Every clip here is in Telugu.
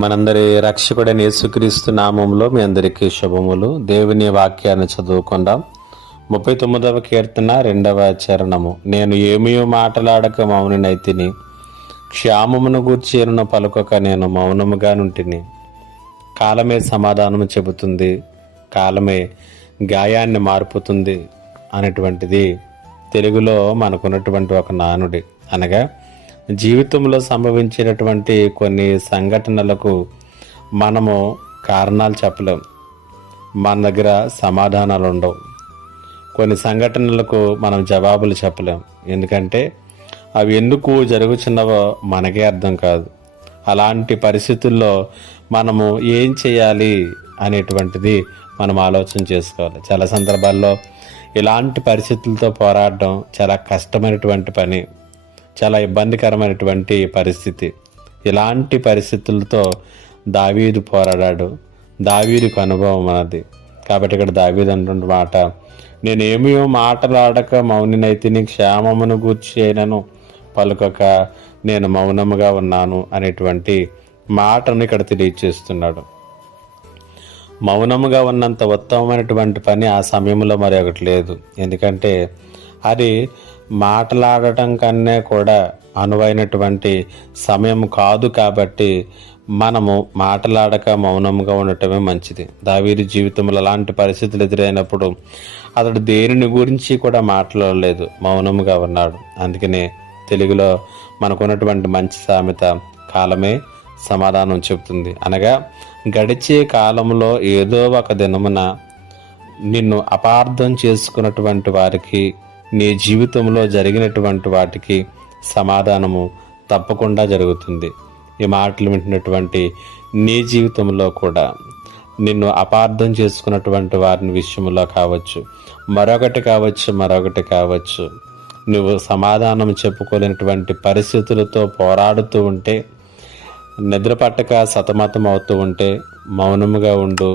మనందరి రక్షకుడైన యేసుక్రీస్తు నామంలో మీ అందరికీ శుభములు. దేవుని వాక్యాన్ని చదువుకుందాం. 39వ కీర్తన 2వ చరణము. నేను ఏమీ మాటలాడక మౌనినైతిని, క్షేమమును గూర్చి పలుకక నేను మౌనముగా నుంటిని. కాలమే సమాధానము చెబుతుంది, కాలమే గాయాన్ని మార్పుతుంది అనేటువంటిది తెలుగులో మనకున్నటువంటి ఒక నానుడి. అనగా జీవితంలో సంభవించినటువంటి కొన్ని సంఘటనలకు మనము కారణాలు చెప్పలేం, మన దగ్గర సమాధానాలు ఉండవు. కొన్ని సంఘటనలకు మనం జవాబులు చెప్పలేం, ఎందుకంటే అవి ఎందుకు జరుగుతున్నవో మనకే అర్థం కాదు. అలాంటి పరిస్థితుల్లో మనము ఏం చేయాలి అనేటువంటిది మనం ఆలోచన చేసుకోవాలి. చాలా సందర్భాల్లో ఇలాంటి పరిస్థితులతో పోరాడడం చాలా కష్టమైనటువంటి పని, చాలా ఇబ్బందికరమైనటువంటి పరిస్థితి. ఇలాంటి పరిస్థితులతో దావీదు పోరాడాడు. దావీదుకు అనుభవం అన్నది. కాబట్టి ఇక్కడ దావీదు అంటున్న మాట, నేనేమీ మాటలాడక మౌనినైతిని, క్షేమమును గూర్చి అయినను పలుకక నేను మౌనముగా ఉన్నాను అనేటువంటి మాటను ఇక్కడ తెలియచేస్తున్నాడు. మౌనముగా ఉన్నంత ఉత్తమమైనటువంటి పని ఆ సమయంలో మరి ఒకటి లేదు. ఎందుకంటే అది మాట్లాడటం కన్నా కూడా అనువైనటువంటి సమయం కాదు. కాబట్టి మనము మాట్లాడక మౌనంగా ఉండటమే మంచిది. దావీదు జీవితంలో అలాంటి పరిస్థితులు ఎదురైనప్పుడు అతడు దేనిని గురించి కూడా మాట్లాడలేదు, మౌనంగా ఉన్నాడు. అందుకనే తెలుగులో మనకున్నటువంటి మంచి సామెత, కాలమే సమాధానం చెబుతుంది. అనగా గడిచే కాలంలో ఏదో ఒక దినమున నిన్ను అపార్థం చేసుకున్నటువంటి వారికి, నీ జీవితంలో జరిగినటువంటి వాటికి సమాధానము తప్పకుండా జరుగుతుంది. ఈ మాటలు వింటున్నటువంటి నీ జీవితంలో కూడా నిన్ను అపార్థం చేసుకున్నటువంటి వారిని విషయంలో కావచ్చు, మరొకటి కావచ్చు, నువ్వు సమాధానం చెప్పుకోలేనటువంటి పరిస్థితులతో పోరాడుతూ ఉంటే, నిద్ర పట్టక సతమతం అవుతూ ఉంటే మౌనముగా ఉండు,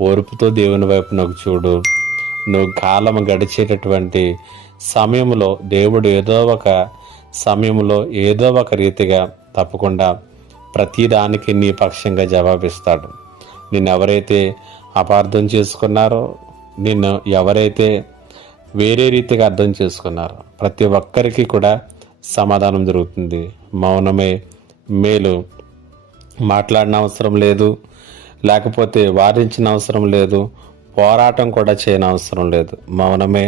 ఓర్పుతో దేవుని వైపు నొక్కి చూడు. నువ్వు కాలం గడిచేటటువంటి సమయంలో దేవుడు ఏదో ఒక సమయంలో ఏదో ఒక రీతిగా తప్పకుండా ప్రతిదానికి నీ పక్షంగా జవాబిస్తాడు. నిన్ను ఎవరైతే అపార్థం చేసుకున్నారో, నిన్ను ఎవరైతే వేరే రీతిగా అర్థం చేసుకున్నారో ప్రతి ఒక్కరికి కూడా సమాధానం జరుగుతుంది. మౌనమే మేలు. మాట్లాడిన అవసరం లేదు, లేకపోతే వారించిన అవసరం లేదు, పోరాటం కూడా చేయని అవసరం లేదు. మౌనమే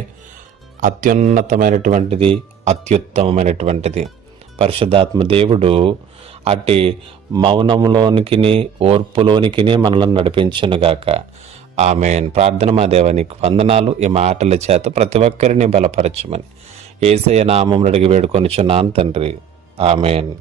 అత్యున్నతమైనటువంటిది, అత్యుత్తమమైనటువంటిది. పరిశుద్ధాత్మ దేవుడు అట్టి మౌనంలోనికి, ఓర్పులోనికి మనల్ని నడిపించునుగాక. ఆమేన్. ప్రార్థన. మా దేవా, నీకు వందనాలు. ఈ మాటల చేత ప్రతి ఒక్కరిని బలపరచమని యేసయ్య నామమున అడిగి వేడుకొనుచున్నాను తండ్రి. ఆమేన్.